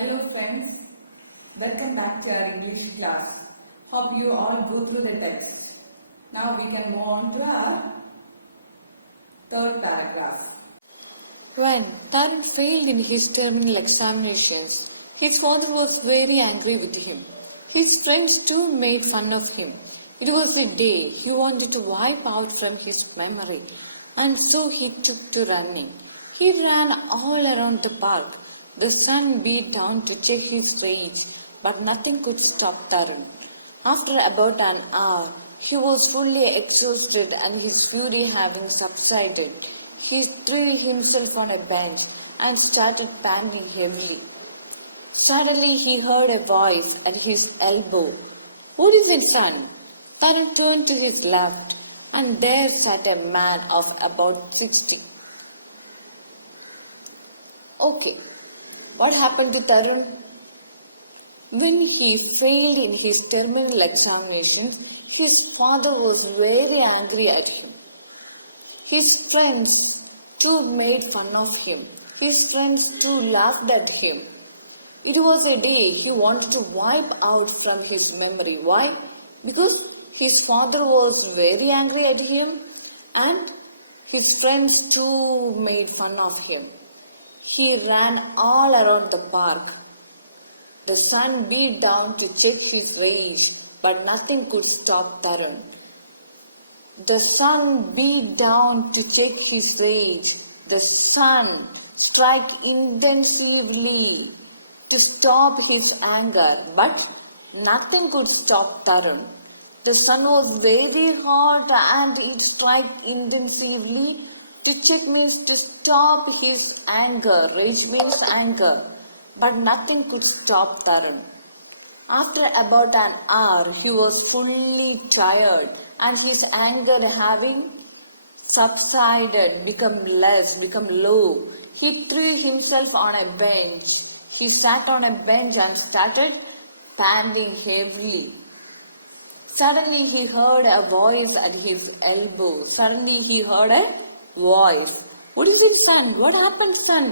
Hello friends, welcome back to our English class. Hope you all go through the text. Now we can move on to our third paragraph. When Tarun failed in his terminal examinations, his father was very angry with him. His friends too made fun of him. It was a day he wanted to wipe out from his memory, and so he took to running. He ran all around the park. The sun beat down to check his rage, but nothing could stop Tarun. After about an hour, he was fully exhausted and his fury having subsided. He threw himself on a bench and started panting heavily. Suddenly he heard a voice at his elbow. "What is it, son?" Tarun turned to his left, and there sat a man of about 60. Okay, what happened to Tarun? When he failed in his terminal examinations, his father was very angry at him. His friends too made fun of him. His friends too laughed at him. It was a day he wanted to wipe out from his memory. Why? Because his father was very angry at him and his friends too made fun of him. He ran all around the park. The sun beat down to check his rage, but nothing could stop Tarun. The sun beat down to check his rage. The sun struck intensively to stop his anger, but nothing could stop Tarun. The sun was very hot and it struck intensively. To check means to stop his anger. Rage means anger. But nothing could stop Tarun. After about an hour, he was fully tired and his anger having subsided, become low. He threw himself on a bench. He sat on a bench and started panting heavily. Suddenly he heard a voice at his elbow. "What is it, son? What happened, son?"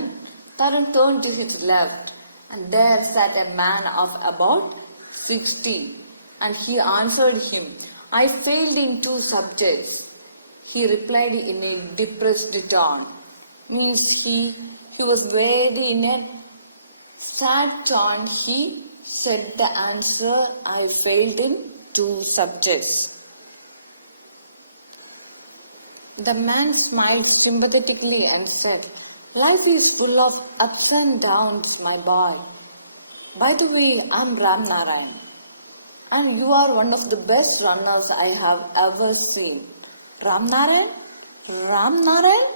Tarun turned to his left, and there sat a man of about 60. And he answered him, "I failed in 2 subjects." He replied in a depressed tone. Means he was very in a sad tone. He said the answer, "I failed in 2 subjects." The man smiled sympathetically and said, "Life is full of ups and downs, my boy. By the way, I'm Ram Narayan, and you are one of the best runners I have ever seen." Ram Narayan? Ram Narayan?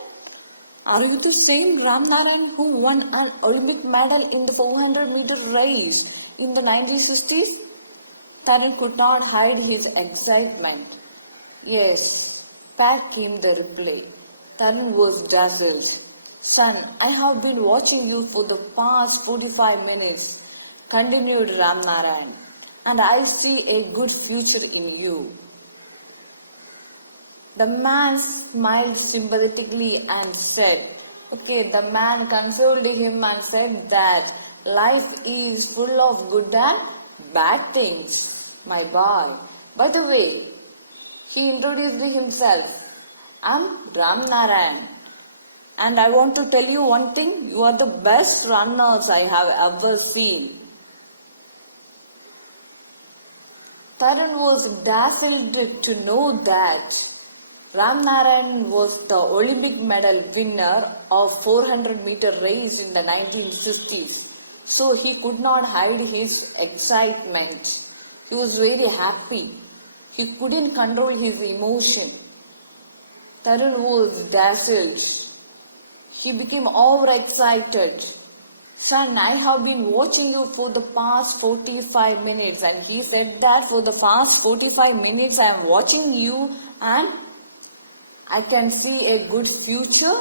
Are you the same Ram Narayan who won an Olympic medal in the 400-meter race in the 1960s? Tarun could not hide his excitement. Yes, back came the reply. Tarun was dazzled. "Son, I have been watching you for the past 45 minutes, continued Ram Narayan, and I see a good future in you." The man smiled sympathetically and said, the man consoled him and said that life is full of good and bad things, my boy. By the way, he introduced himself. "I'm Ram Narayan, and I want to tell you one thing. You are the best runners I have ever seen." Tarun was dazzled to know that Ram Narayan was the Olympic medal winner of 400-meter race in the 1960s. So he could not hide his excitement. He was very happy. He couldn't control his emotion. Tarun was dazzled. He became overexcited. "Son, I have been watching you for the past 45 minutes. And he said that for the past 45 minutes I am watching you and I can see a good future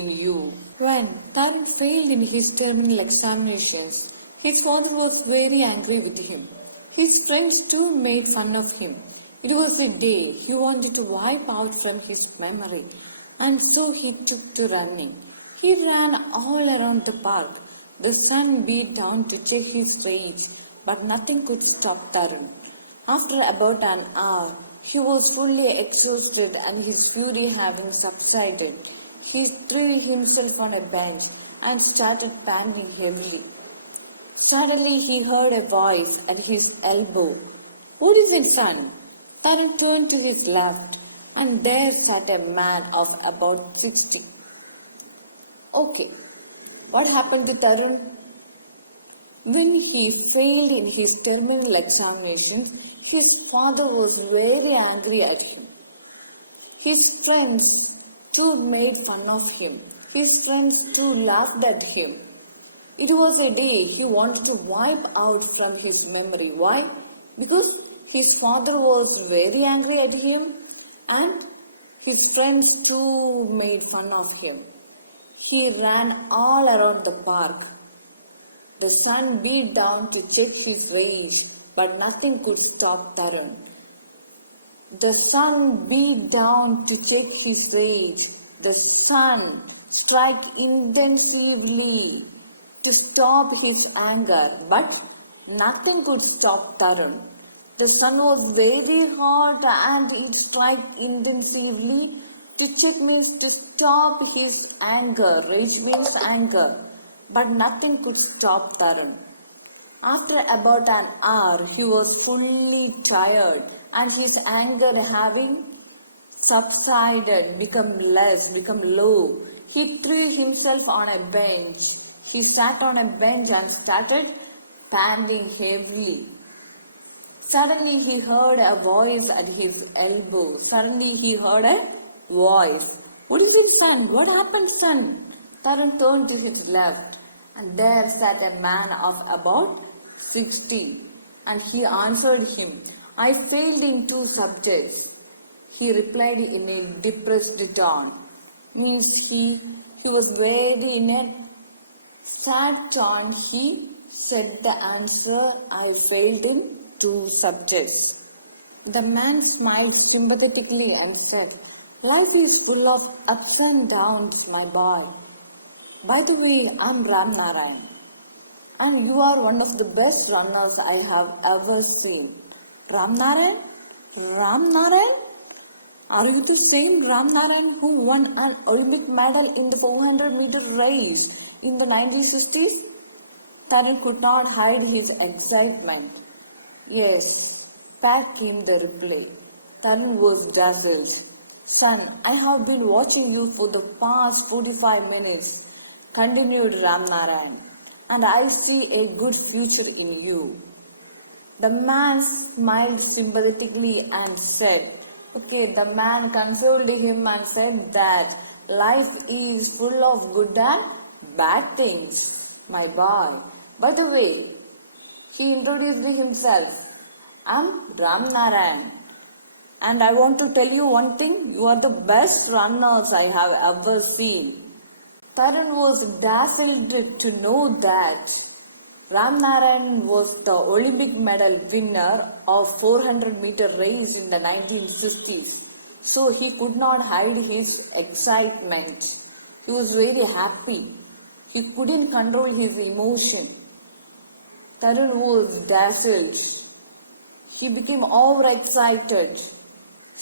in you. When Tarun failed in his terminal examinations, his father was very angry with him. His friends too made fun of him. It was a day he wanted to wipe out from his memory, and so he took to running. He ran all around the park. The sun beat down to check his rage, but nothing could stop Tarun. After about an hour, he was fully exhausted and his fury having subsided. He threw himself on a bench and started panting heavily. Suddenly he heard a voice at his elbow. "What is it, son?" Tarun turned to his left, and there sat a man of about 60. Okay, what happened to Tarun? When he failed in his terminal examinations, his father was very angry at him. His friends too made fun of him. His friends too laughed at him. It was a day he wanted to wipe out from his memory. Why? Because his father was very angry at him and his friends too made fun of him. He ran all around the park. The sun beat down to check his rage, but nothing could stop Tarun. The sun beat down to check his rage. The sun struck intensively to stop his anger, but nothing could stop Tarun. The sun was very hot and it struck intensively. To check means to stop his anger. Rage means anger. But nothing could stop Tarun. After about an hour, he was fully tired and his anger having subsided, become less, become low. He threw himself on a bench. He sat on a bench and started panting heavily. Suddenly he heard a voice at his elbow. Suddenly he heard a voice. "What is it, son? What happened, son?" Tarun turned to his left, and there sat a man of about 60. And he answered him, "I failed in 2 subjects." He replied in a depressed tone. Means he was very in a sad tone. He said the answer, "I failed in 2 subjects." The man smiled sympathetically and said, "Life is full of ups and downs, my boy. By the way, I'm Ram Narayan, and you are one of the best runners I have ever seen." Ram Narayan? Ram Narayan? Are you the same Ram Narayan who won an Olympic medal in the 400-meter race in the 1960s? Tarun could not hide his excitement. Yes, back came the reply. Tarun was dazzled. "Son, I have been watching you for the past 45 minutes, continued Ram Narayan, and I see a good future in you." The man smiled sympathetically and said, the man consoled him and said that life is full of good and bad things, my boy. By the way, he introduced himself. "I'm Ram Narayan, and I want to tell you one thing. You are the best runners I have ever seen." Tarun was dazzled to know that Ram Narayan was the Olympic medal winner of 400-meter race in the 1960s. So he could not hide his excitement. He was very happy. He couldn't control his emotion. Tarun was dazzled. He became overexcited.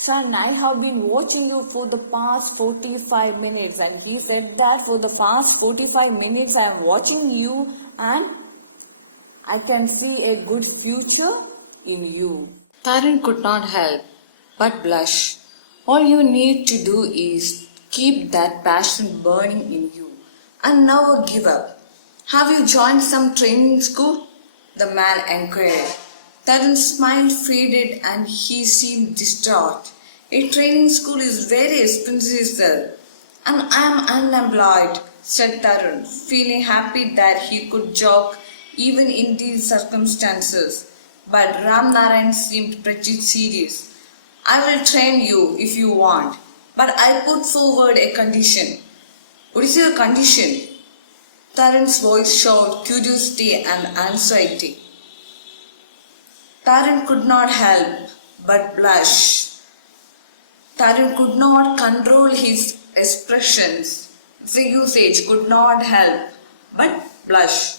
"Son, I have been watching you for the past 45 minutes. And he said that for the past 45 minutes I am watching you and I can see a good future in you." Tarun could not help but blush. All you need to do is keep that passion burning in you and never give up. "Have you joined some training school?" the man inquired. Tarun's smile faded and he seemed distraught. "A training school is very expensive, sir, and I am unemployed," said Tarun, feeling happy that he could joke even in these circumstances. But Ram Narayan seemed pretty serious. "I will train you if you want, but I put forward a condition." "What is your condition?" Tarun's voice showed curiosity and anxiety. Tarun could not help but blush. Tarun could not control his expressions. The usage could not help but blush.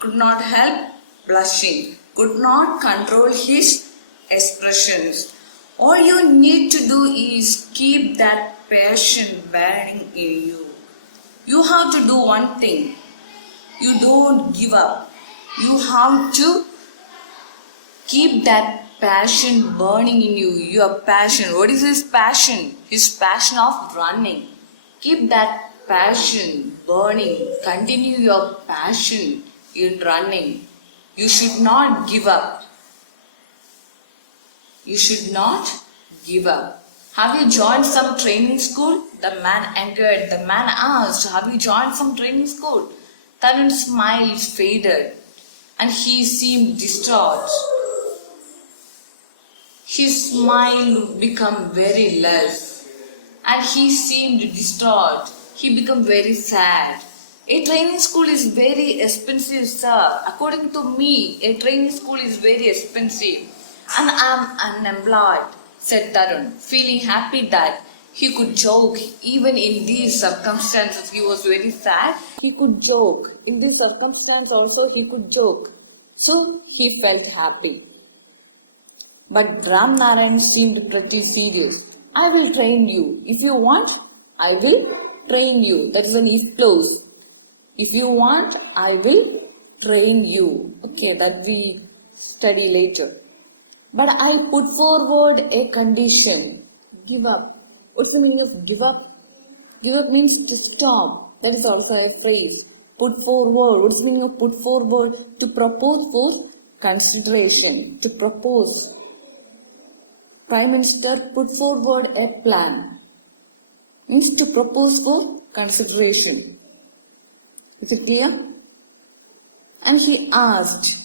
Could not help blushing. Could not control his expressions. All you need to do is keep that passion burning in you. You have to do one thing. You don't give up. You have to keep that passion burning in you. Your passion. What is his passion? His passion of running. Keep that passion burning. Continue your passion in running. You should not give up. You should not give up. Have you joined some training school? The man inquired. The man asked, have you joined some training school? Tarun's smile faded and he seemed distraught. His smile became very less and he seemed distraught. He became very sad. A training school is very expensive, sir. According to me, a training school is very expensive. And I am unemployed, said Tarun, feeling happy that he could joke. Even in these circumstances, he was very sad. He could joke. In this circumstance also, he could joke. So, he felt happy. But Ram Narayan seemed pretty serious. I will train you. If you want, I will train you. That is an if clause. If you want, I will train you. Okay, that we study later. But I put forward a condition. Give up. What's the meaning of give up? Give up means to stop. That is also a phrase. Put forward. What's the meaning of put forward? To propose for consideration. To propose. Prime Minister put forward a plan. Means to propose for consideration. Is it clear? And he asked,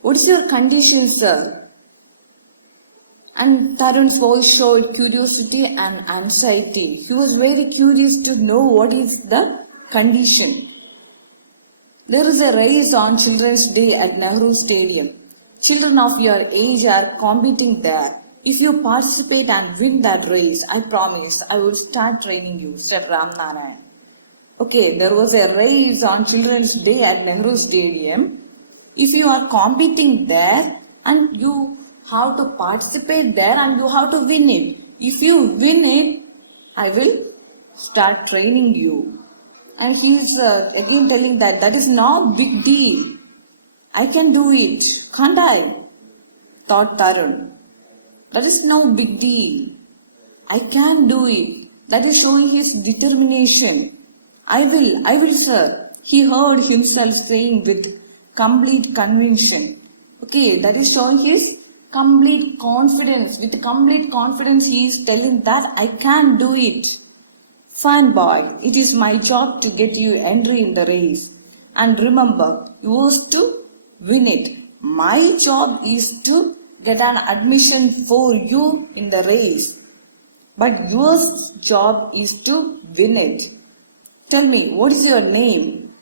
what is your condition, sir? And Tarun's voice showed curiosity and anxiety. He was very curious to know what is the condition. There is a race on Children's Day at Nehru Stadium. Children of your age are competing there. If you participate and win that race, I promise I will start training you, said Ram Narayan. Okay, there was a race on Children's Day at Nehru Stadium. If you are competing there and you have to participate there and you have to win it. If you win it, I will start training you. And he is again telling that is no big deal. I can do it, can't I? Thought Tarun. That is no big deal. I can do it. That is showing his determination. I will, sir. He heard himself saying with complete conviction. Okay, that is showing his complete confidence. With complete confidence, he is telling that I can do it. Fine boy, it is my job to get you entry in the race. And remember, yours to win it. My job is to get an admission for you in the race. But your job is to win it. Tell me, what is your name?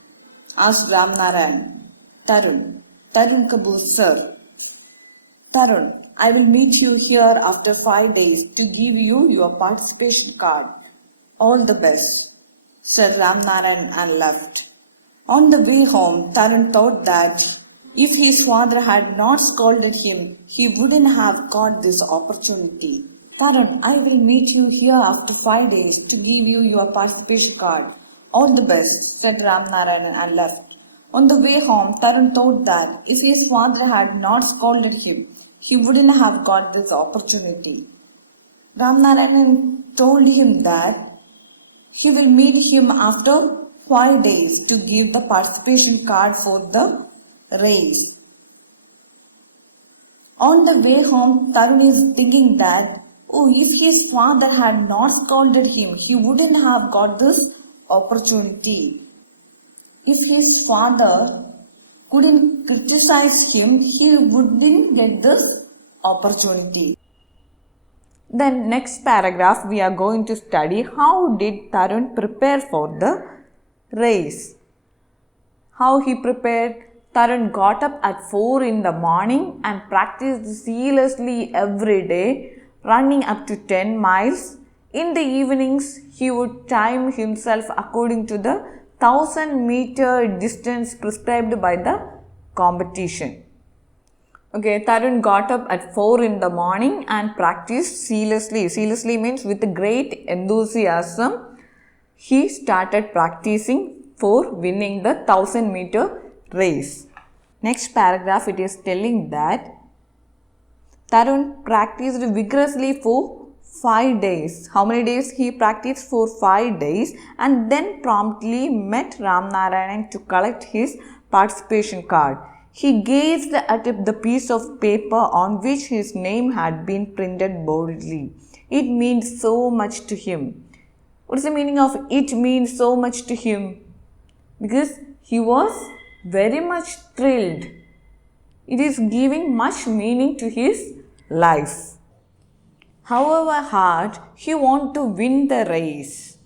Asked Ram Narayan. Tarun. Tarun Kapoor, sir. Tarun, I will meet you here after 5 days to give you your participation card. All the best, said Ram Narayan and left. On the way home, Tarun thought that if his father had not scolded him, he wouldn't have got this opportunity. Tarun, I will meet you here after 5 days to give you your participation card. All the best, said Ram Narayan and left. On the way home, Tarun thought that if his father had not scolded him, he wouldn't have got this opportunity. Ram Narayan told him that he will meet him after 5 days to give the participation card for the race. On the way home, Tarun is thinking that, if his father had not scolded him, he wouldn't have got this opportunity. If his father couldn't criticize him, he wouldn't get this opportunity. Then next paragraph we are going to study how did Tarun prepare for the race. How he prepared. Tarun got up at 4 in the morning and practiced zealously every day, running up to 10 miles. In the evenings, he would time himself according to the 1,000-meter distance prescribed by the competition. Okay, Tarun got up at 4 in the morning and practiced zealously. Zealously means with great enthusiasm. He started practicing for winning the 1,000-meter race. Next paragraph, it is telling that Tarun practiced vigorously for 5 days. How many days he practiced? For 5 days, and then promptly met Ramnarayanan to collect his participation card. He gazed at the piece of paper on which his name had been printed boldly. It means so much to him. What is the meaning of it means so much to him? Because he was very much thrilled. It is giving much meaning to his life. However hard, he wanted to win the race.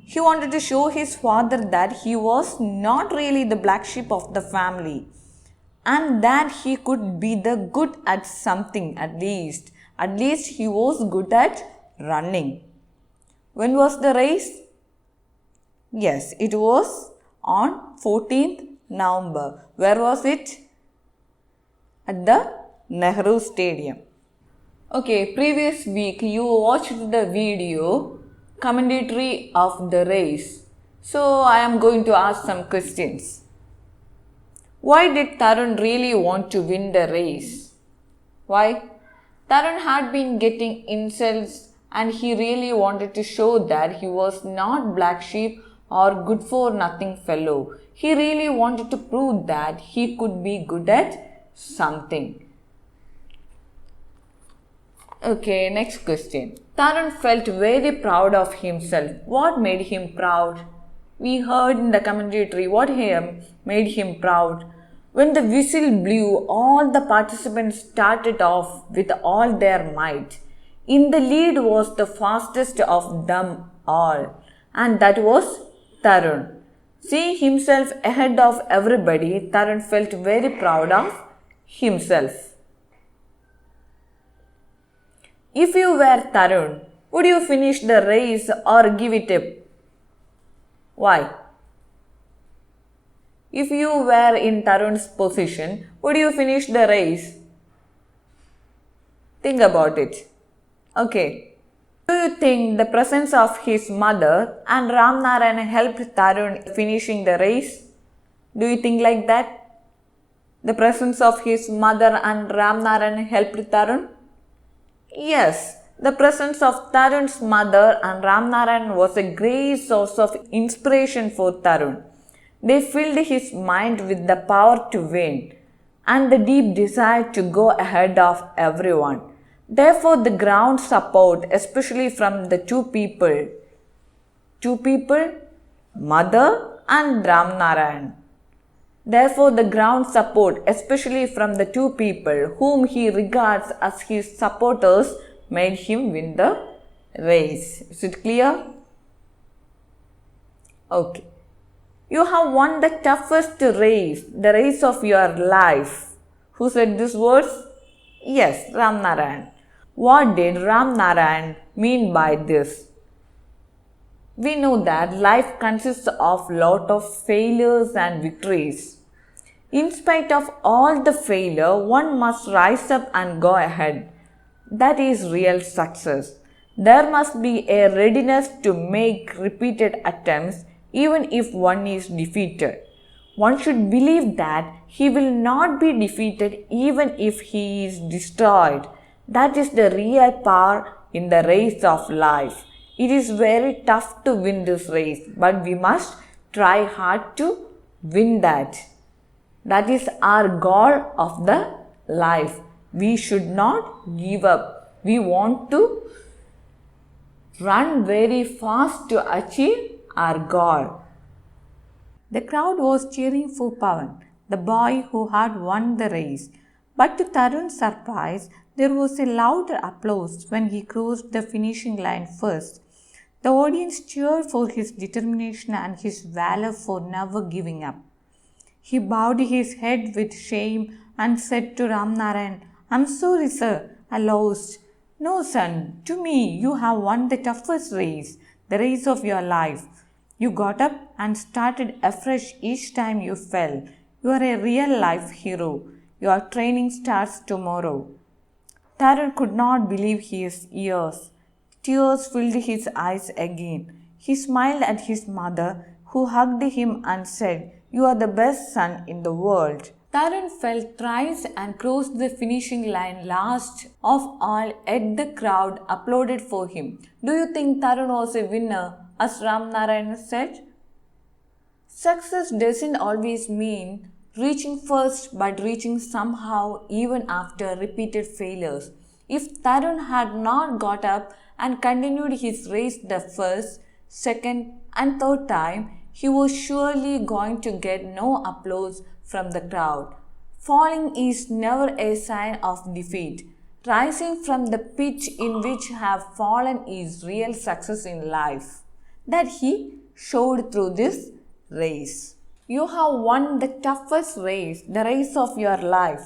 He wanted to show his father that he was not really the black sheep of the family, and that he could be the good at something at least. At least he was good at running. When was the race? Yes, it was on 14th November. Where was it? At the Nehru Stadium. Okay, previous week you watched the video commentary of the race. So I am going to ask some questions. Why did Tarun really want to win the race? Why? Tarun had been getting insults and he really wanted to show that he was not black sheep or good for nothing fellow. He really wanted to prove that he could be good at something. Okay, next question. Tarun felt very proud of himself. What made him proud? We heard in the commentary what made him proud. When the whistle blew, all the participants started off with all their might. In the lead was the fastest of them all, and that was Tarun. Seeing himself ahead of everybody, Tarun felt very proud of himself. If you were Tarun, would you finish the race or give it up? Why? If you were in Tarun's position, would you finish the race? Think about it. Okay. Do you think the presence of his mother and Ramnarayan helped Tarun finishing the race? Do you think like that? The presence of his mother and Ramnarayan helped Tarun? Yes, the presence of Tarun's mother and Ramnarayan was a great source of inspiration for Tarun. They filled his mind with the power to win and the deep desire to go ahead of everyone. Therefore, the ground support, especially from the two people, mother and Ramnarayan. Therefore, the ground support, especially from the two people whom he regards as his supporters, made him win the race. Is it clear? Okay. You have won the toughest race, the race of your life. Who said these words? Yes, Ramnarayan. What did Ramnarayan mean by this? We know that life consists of lot of failures and victories. In spite of all the failure, one must rise up and go ahead. That is real success. There must be a readiness to make repeated attempts even if one is defeated. One should believe that he will not be defeated even if he is destroyed. That is the real power in the race of life. It is very tough to win this race, but we must try hard to win that. That is our goal of the life. We should not give up. We want to run very fast to achieve our goal. The crowd was cheering for Pawan, the boy who had won the race. But to Tarun's surprise, there was a loud applause when he crossed the finishing line first. The audience cheered for his determination and his valor for never giving up. He bowed his head with shame and said to Ramnarayan, "I'm sorry, sir, I lost." "No, son, to me you have won the toughest race, the race of your life. You got up and started afresh each time you fell. You are a real life hero. Your training starts tomorrow. Taran could not believe his ears. Tears filled his eyes again. He smiled at his mother, who hugged him and said, "You are the best son in the world." Taran fell thrice and crossed the finishing line last of all, yet the crowd applauded for him. "Do you think Taran was a winner?" as Ram Narayan said. Success doesn't always mean reaching first, but reaching somehow even after repeated failures. If Tarun had not got up and continued his race the first, second, and third time, he was surely going to get no applause from the crowd. Falling is never a sign of defeat. Rising from the pit in which you have fallen is real success in life. That he showed through this race. You have won the toughest race, the race of your life.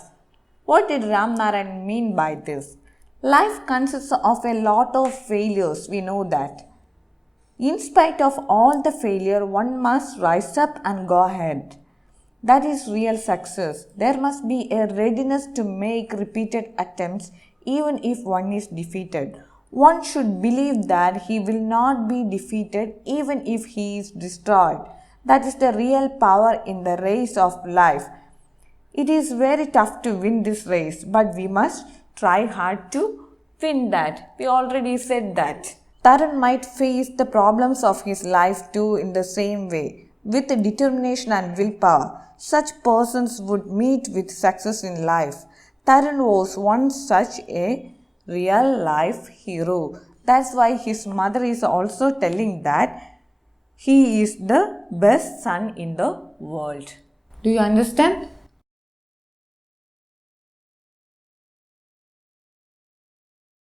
What did Ram Narayan mean by this? Life consists of a lot of failures, we know that. In spite of all the failure, one must rise up and go ahead. That is real success. There must be a readiness to make repeated attempts even if one is defeated. One should believe that he will not be defeated even if he is destroyed. That is the real power in the race of life. It is very tough to win this race, but we must try hard to win that. We already said that. Taran might face the problems of his life too in the same way. With determination and willpower, such persons would meet with success in life. Taran was once such a real life hero. That's why his mother is also telling that he is the best son in the world. Do you understand?